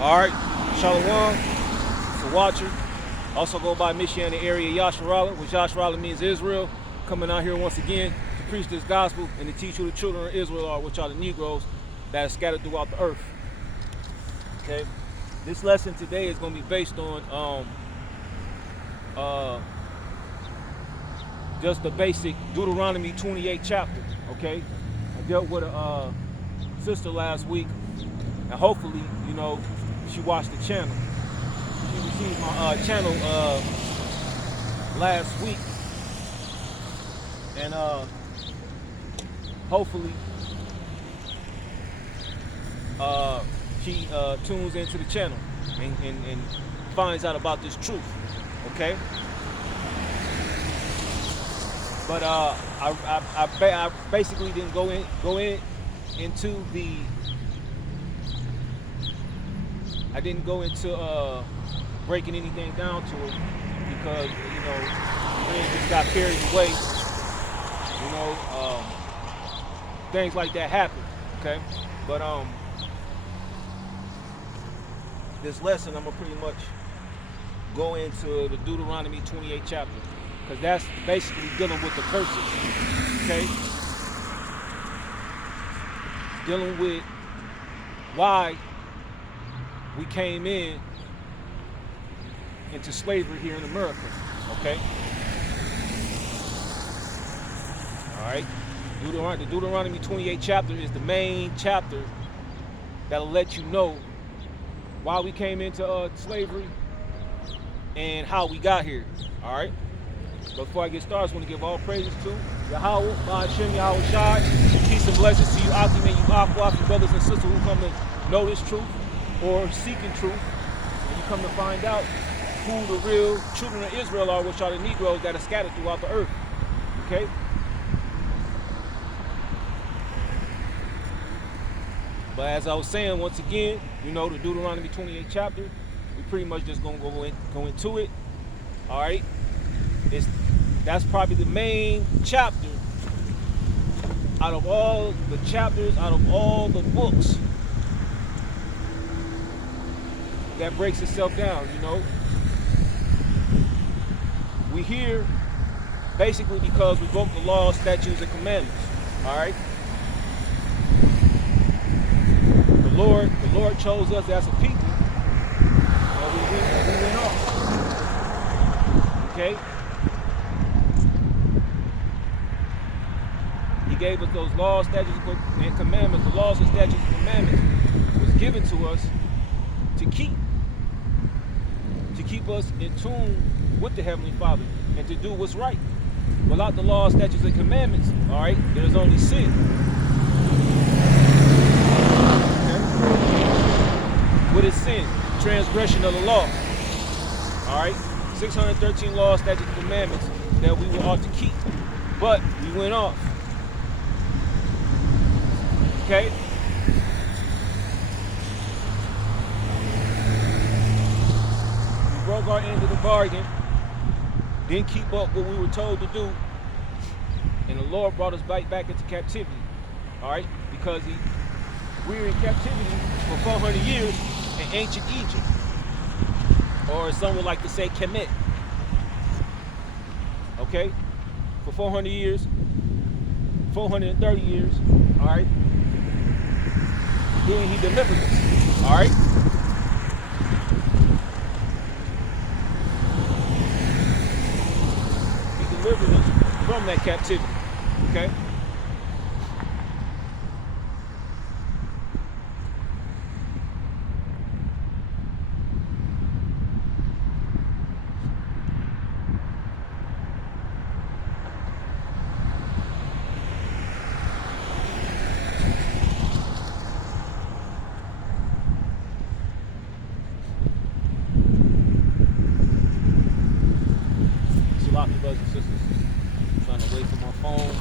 All right, Shalom, for watcher. Also go by Michiana area Yasharala, which Yasharala means Israel. Coming out here once again to preach this gospel and to teach who the children of Israel are, which are the Negroes that are scattered throughout the earth. Okay, this lesson today is going to be based on just the basic Deuteronomy 28 chapter. Okay, I dealt with a sister last week, and hopefully, you know, she watched the channel. She received my channel last week, and hopefully she tunes into the channel and finds out about this truth. Okay. But I basically didn't go into breaking anything down to it because, you know, things just got carried away. You know, things like that happen. Okay, but this lesson I'm gonna pretty much go into the Deuteronomy 28 chapter, because that's basically dealing with the curses. Okay, dealing with why we came into slavery here in America. Okay. All right. The Deuteronomy 28 chapter is the main chapter that'll let you know why we came into slavery and how we got here. All right. But before I get started, I just want to give all praises to Yahweh, Ba'ashem, Yahweh Shai. Peace and blessings to you, Akim and you Aqua, brothers and sisters who come to know this truth or seeking truth, and you come to find out who the real children of Israel are, which are the Negroes that are scattered throughout the earth. Okay? But as I was saying, once again, you know, the Deuteronomy 28 chapter, we pretty much just gonna go into it. All right? That's probably the main chapter out of all the chapters, out of all the books that breaks itself down, you know. We here basically because we broke the laws, statutes, and commandments. All right. The Lord chose us as a people, and we went off. Okay. He gave us those laws, statutes, and commandments. The laws and statutes and commandments was given to us to keep us in tune with the Heavenly Father and to do what's right. Without the laws, statutes, and commandments, all right, there's only sin. Okay? What is sin? Transgression of the law. All right, 613 laws, statutes, and commandments that we were ought to keep, but we went off. Okay. Broke our end of the bargain, didn't keep up what we were told to do, and the Lord brought us back into captivity. All right, because we were in captivity for 400 years in ancient Egypt, or as some would like to say, Kemet. Okay, for 400 years, 430 years. All right, then He delivered us. All right. Delivered us from that captivity. Okay? So a lot of brothers and sisters trying to wait for my phone.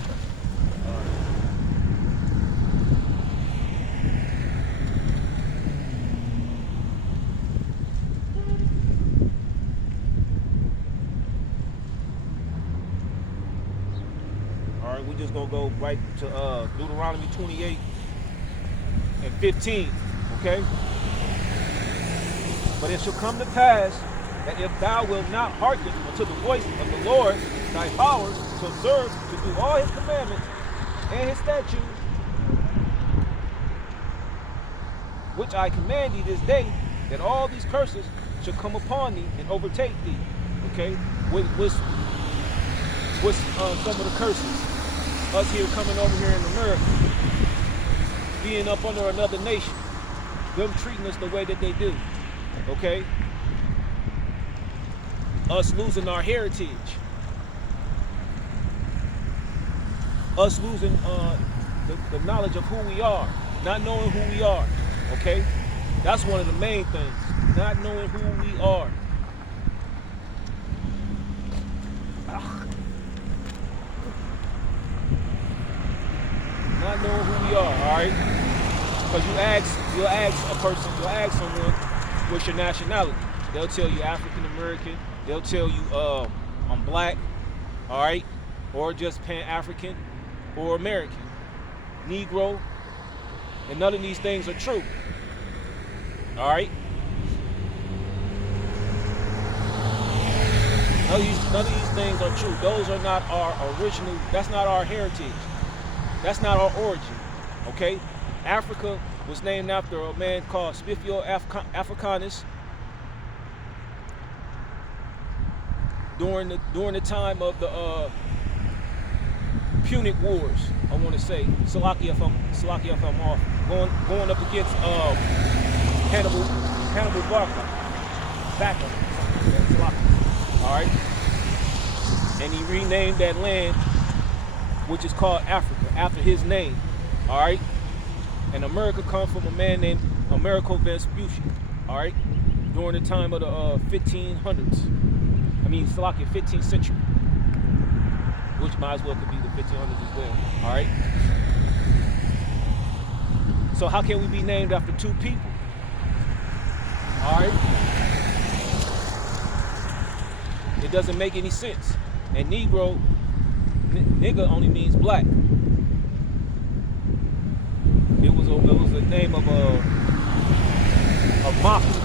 All right, we're just gonna go right to Deuteronomy 28 and 15. Okay. But it shall come to pass that if thou wilt not hearken unto the voice of the Lord thy power to observe to do all his commandments and his statutes, which I command thee this day, that all these curses shall come upon thee and overtake thee. Okay, what's some of the curses? Us here coming over here in America, being up under another nation, them treating us the way that they do. Okay, us losing our heritage, us losing the knowledge of who we are, not knowing who we are. Okay, that's one of the main things, not knowing who we are. Not knowing who we are, all right? Because you'll ask a person, you'll ask someone, what's your nationality? They'll tell you African American. They'll tell you I'm black, all right? Or just Pan-African or American, Negro, and none of these things are true, all right? None of these things are true. Those are not our original, that's not our heritage. That's not our origin, okay? Africa was named after a man called Scipio Africanus during the time of the Punic Wars, I want to say. Salakia if I'm off. Going up against Hannibal Barca. All right? And he renamed that land, which is called Africa, after his name, all right? And America comes from a man named Americo Vespucci, all right? During the time of the 1500s. I mean, 15th century, which might as well could be the 1500s as well, all right? So how can we be named after two people, all right? It doesn't make any sense. And Negro, nigga only means black. It was a name of mafia,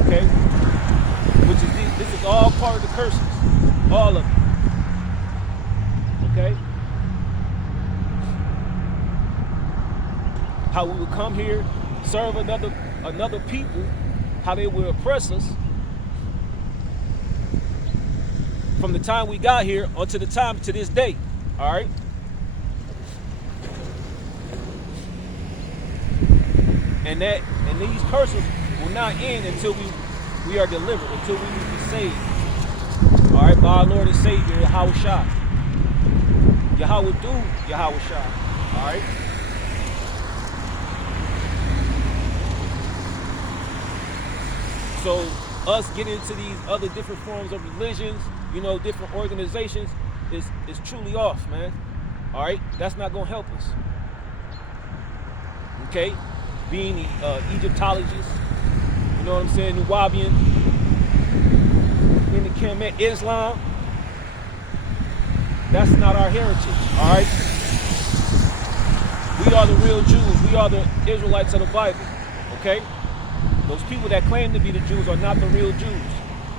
okay? Which is this is all part of the curses, all of it, okay? How we would come here, serve another people, how they would oppress us from the time we got here until the time to this day, all right? And these curses will not end until we are delivered, until we be saved, all right, by our Lord and Savior, Yahweh Shai. Yahweh do, Yahweh Shai, all right? So us getting into these other different forms of religions, you know, different organizations, is truly off, man. All right, that's not gonna help us. Okay, being Egyptologists, you know what I'm saying, Nuwabian, in the Kemet, Islam, that's not our heritage. All right, we are the real Jews. We are the Israelites of the Bible. Okay, those people that claim to be the Jews are not the real Jews.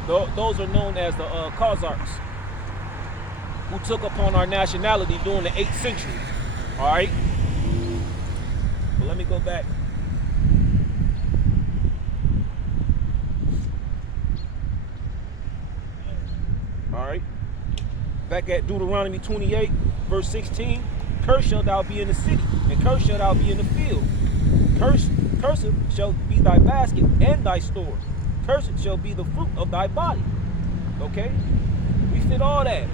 Those are known as the Khazars, who took upon our nationality during the 8th century. All right? But let me go back. All right? Back at Deuteronomy 28, verse 16. Cursed shalt thou be in the city, and cursed shalt thou be in the field. Cursed shall be thy basket and thy store. Cursed shall be the fruit of thy body. Okay? We fit all that.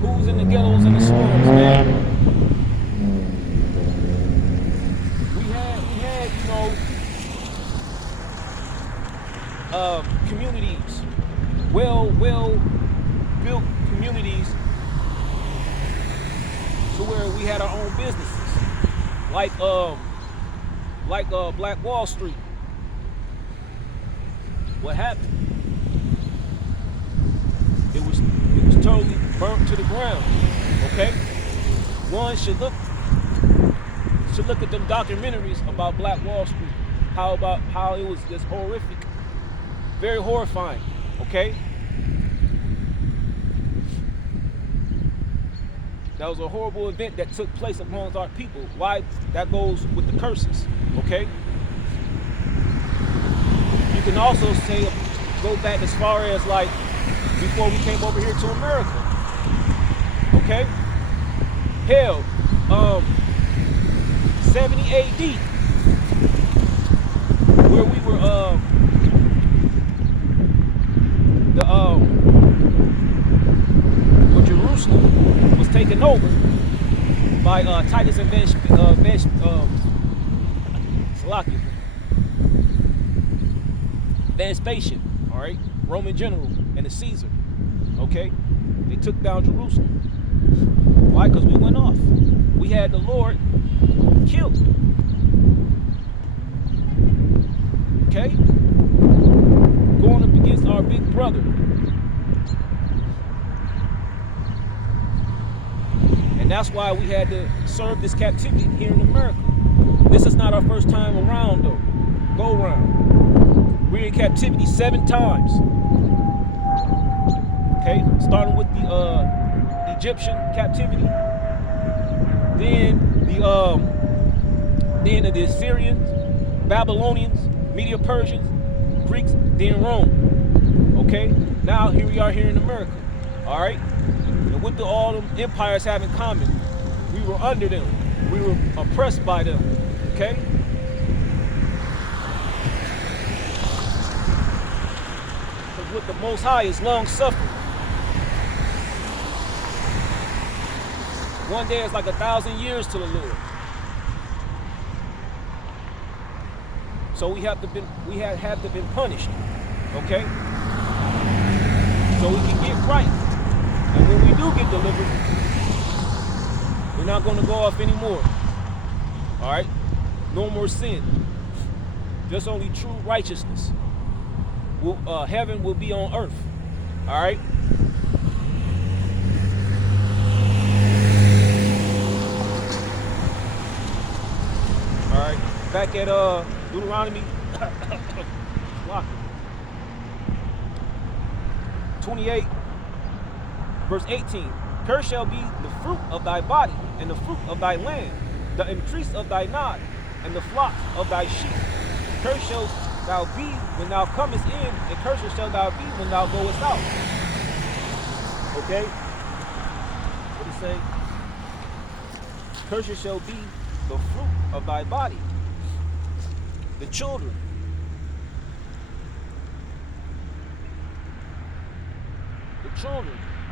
Who's in the ghettos and the slums, man? We had, you know, communities, well-built communities, to where we had our own businesses, like Black Wall Street. What happened? It was totally burnt to the ground. Okay? One should look at them documentaries about Black Wall Street. how it was just horrific, very horrifying. Okay, that was a horrible event that took place amongst our people. Why? That goes with the curses. Okay. You can also say, go back as far as like before we came over here to America. Okay. Hell, 70 AD, where we were, where Jerusalem was taken over by Titus and Vespasian, all right, Roman general and the Caesar. Okay, they took down Jerusalem. Why? Because we went off. We had the Lord killed. Okay? Going up against our big brother. And that's why we had to serve this captivity here in America. This is not our first time around though. Go around. We're in captivity 7 times. Okay? Starting with the Egyptian captivity, then the Assyrians, Babylonians, Medo-Persians, Greeks, then Rome. Okay, now here we are here in America. All right, and what do all them empires have in common? We were under them. We were oppressed by them. Okay. Because with the Most High is long suffering. One day is like 1,000 years to the Lord. So we have to been punished, okay? So we can get right. And when we do get delivered, we're not going to go off anymore. All right? No more sin. Just only true righteousness. Heaven will be on earth. All right? Back at Deuteronomy 28, verse 18. Cursed shall be the fruit of thy body, and the fruit of thy land, the increase of thy nod, and the flocks of thy sheep. Cursed shalt thou be when thou comest in, and cursed shalt thou be when thou goest out. Okay? What does it say? Cursed shall be the fruit of thy body, the children,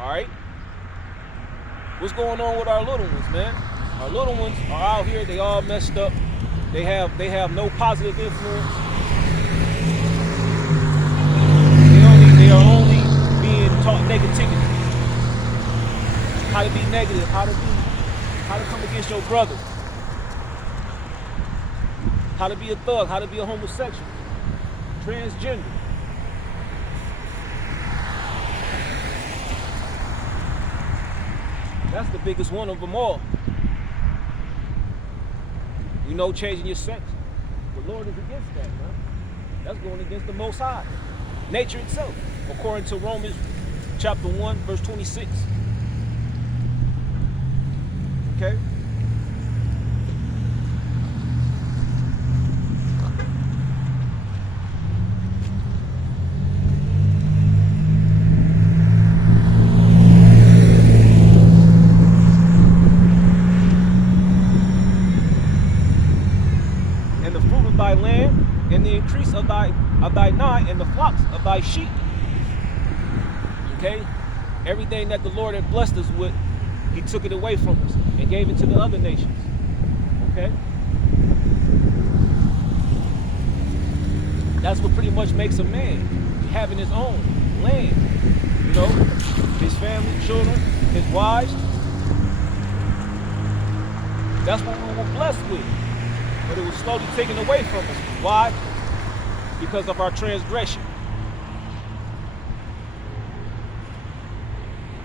all right? What's going on with our little ones, man? Our little ones are out here, they all messed up. They have no positive influence. They are only being taught negativity. How to be negative, how to come against your brother. How to be a thug, how to be a homosexual, transgender. That's the biggest one of them all. You know, changing your sex. The Lord is against that, man. That's going against the Most High. Nature itself, according to Romans chapter 1, verse 26. Okay? Thy land, and the increase of thy nigh, and the flocks of thy sheep. Okay? Everything that the Lord had blessed us with, he took it away from us and gave it to the other nations. Okay? That's what pretty much makes a man, having his own land. You know, his family, children, his wives. That's what we were blessed with. But it was slowly taken away from us. Why? Because of our transgression.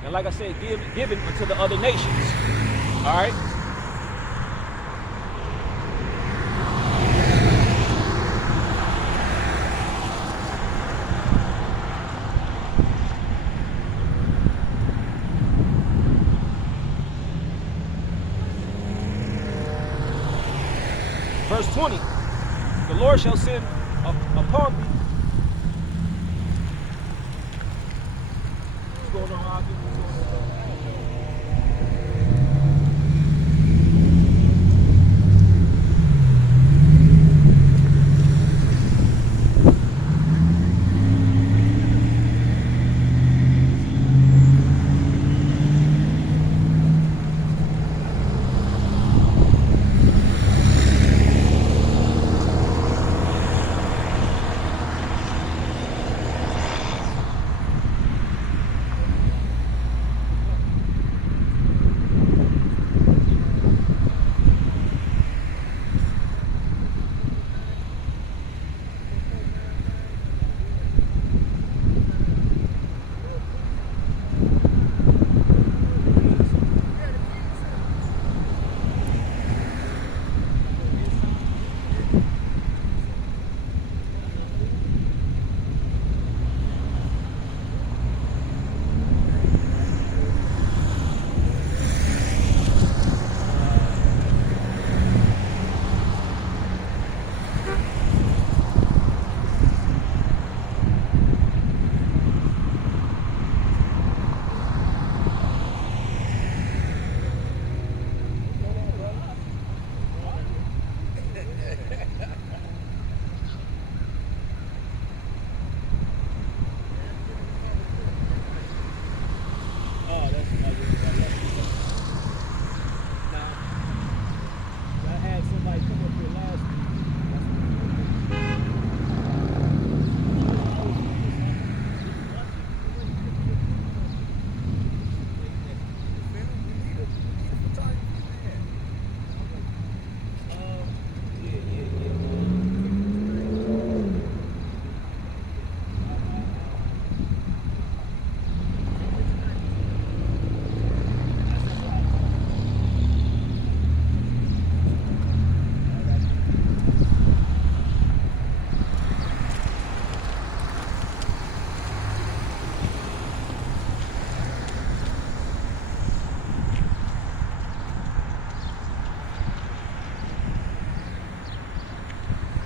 And like I said, given unto the other nations. All right? verse 20. The Lord shall send upon thee. What's going on, Hockey?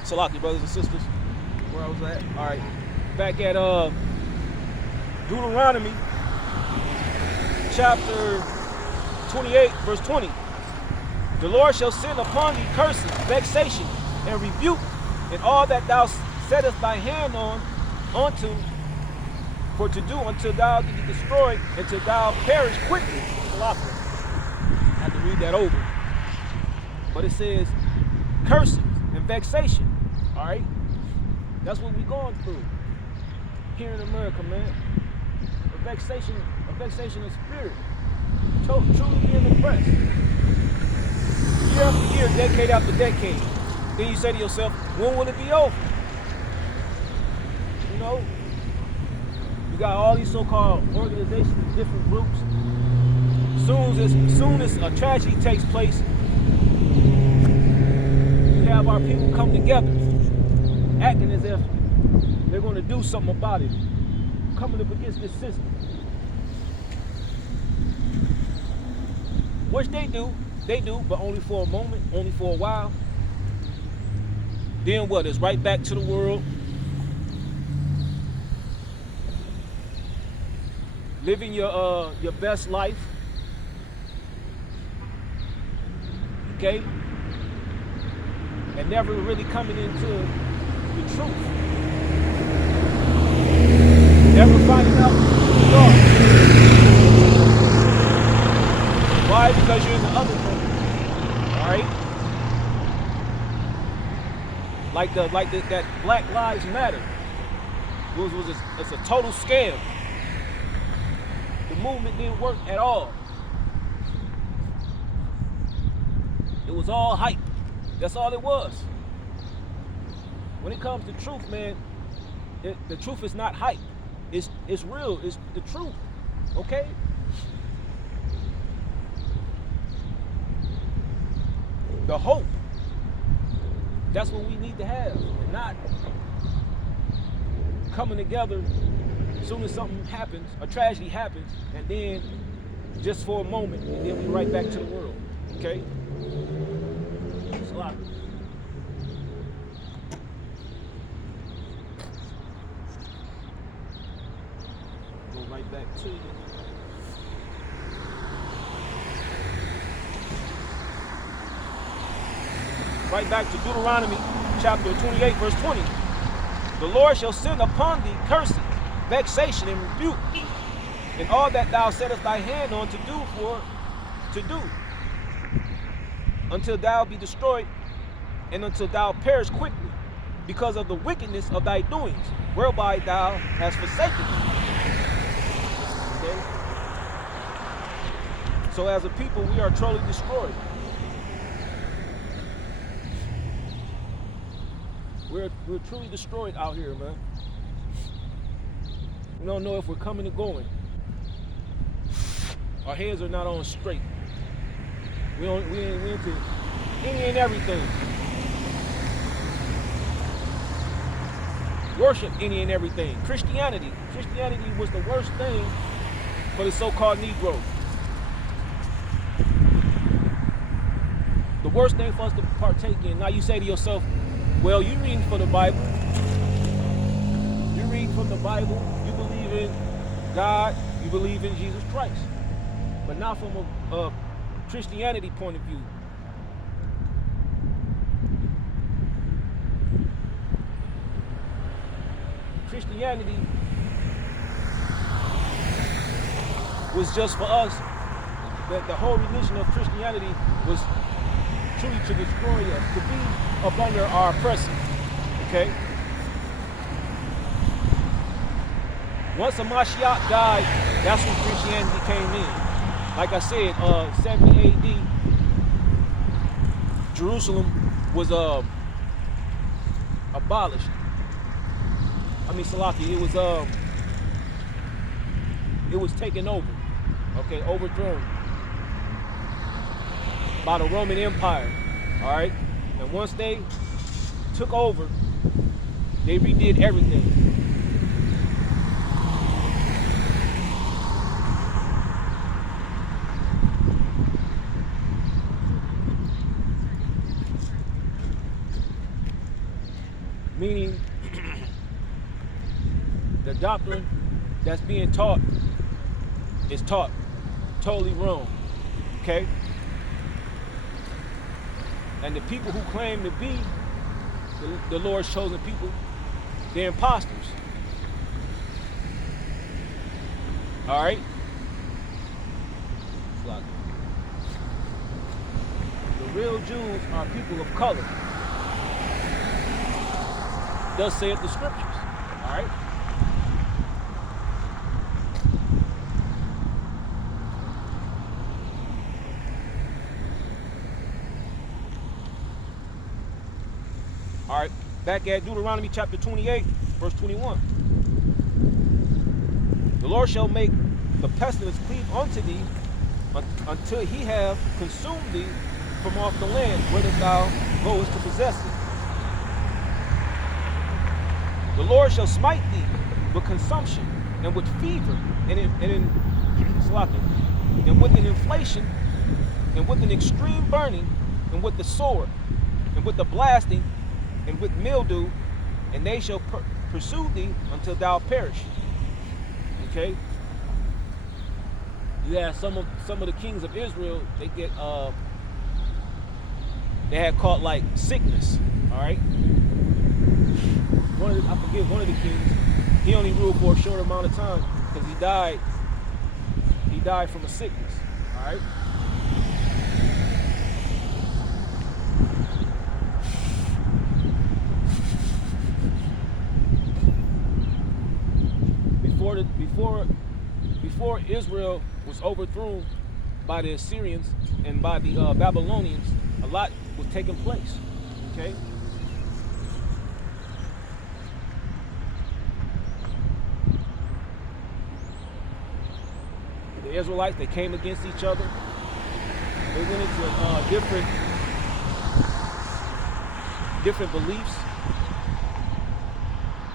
Salaki, brothers and sisters, where I was at. All right, back at Deuteronomy chapter 28, verse 20. The Lord shall send upon thee curses, vexation, and rebuke, and all that thou settest thy hand unto for to do until thou get destroyed, until thou perish quickly. Salaki. I have to read that over. But it says curses and vexation. All right, that's what we're going through here in America, man. A vexation of spirit, truly being oppressed, year after year, decade after decade. Then you say to yourself, when will it be over? You know, you got all these so-called organizations, different groups. Soon as a tragedy takes place, you have our people come together, acting as if they're going to do something about it, coming up against this system. Which they do, but only for a moment, only for a while. Then what? It's right back to the world. Living your best life. Okay? And never really coming into the truth. Never finding out the dark. Why? Because you're in the other thing. Alright? Like that Black Lives Matter. It's a total scam. The movement didn't work at all. It was all hype. That's all it was. When it comes to truth, man, the truth is not hype. It's real. It's the truth. Okay? The hope. That's what we need to have. And not coming together as soon as something happens, a tragedy happens, and then just for a moment, and then we right back to the world. Okay? It's a lot. back to you. Right back to Deuteronomy chapter 28, verse 20. The Lord shall send upon thee cursing, vexation, and rebuke, in all that thou settest thy hand on to do, until thou be destroyed, and until thou perish quickly, because of the wickedness of thy doings, whereby thou hast forsaken me. Okay? So as a people, we are totally destroyed. We're truly destroyed out here, man. We don't know if we're coming or going. Our heads are not on straight. We into any and everything. Worship any and everything. Christianity was the worst thing for the so-called Negro. The worst thing for us to partake in. Now you say to yourself, well, you're reading from the Bible. You're reading from the Bible. You believe in God. You believe in Jesus Christ. But not from a Christianity point of view. Christianity was just for us. That the whole religion of Christianity was truly to destroy us, to be up under our oppressors. Okay? Once a Mashiach died, that's when Christianity came in. Like I said, 70 AD, Jerusalem was abolished. Salaki, it was taken over, okay, overthrown by the Roman Empire, all right? And once they took over, they redid everything. Meaning, the doctrine that's being taught is taught totally wrong, okay? And the people who claim to be the Lord's chosen people, they're imposters. All right? The real Jews are people of color. Thus saith the scriptures. All right? All right, back at Deuteronomy chapter 28, verse 21. The Lord shall make the pestilence cleave unto thee until he have consumed thee from off the land whither thou goest to possess it. The Lord shall smite thee with consumption and with fever and with an inflation and with an extreme burning and with the sword and with the blasting and with mildew, and they shall pursue thee until thou perish. Okay. You have some of the kings of Israel. They had caught like sickness. All right. I forget one of the kings. He only ruled for a short amount of time because he died. He died from a sickness. All right. Before Israel was overthrown by the Assyrians and by the Babylonians, a lot was taking place. Okay. The Israelites, they came against each other. They went into different beliefs.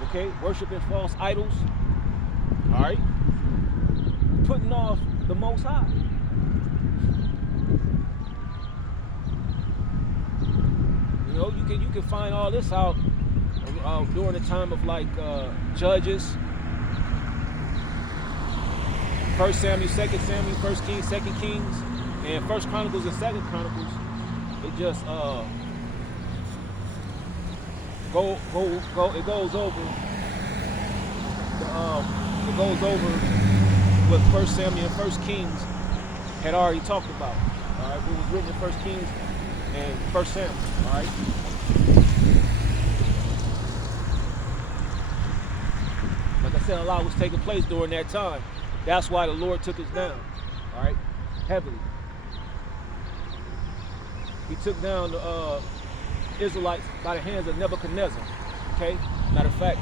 Okay, worshiping false idols. All right, putting off the Most High. You know, you can find all this out during the time of like Judges. First Samuel, Second Samuel, First Kings, Second Kings, and First Chronicles and Second Chronicles. It just it goes over what First Samuel and First Kings had already talked about. All right, what was written in First Kings and First Samuel. All right. Like I said, a lot was taking place during that time. That's why the Lord took us down. All right, heavily. He took down the Israelites by the hands of Nebuchadnezzar. Okay, matter of fact.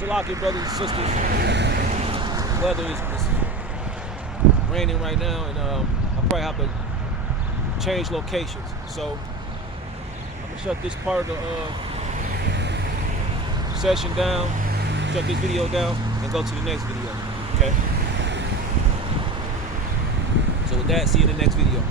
Salakia, brothers and sisters. Weather is raining right now, and I probably have to change locations. So I'm gonna shut this part of the session down, shut this video down, and go to the next video. Okay. So with that, see you in the next video.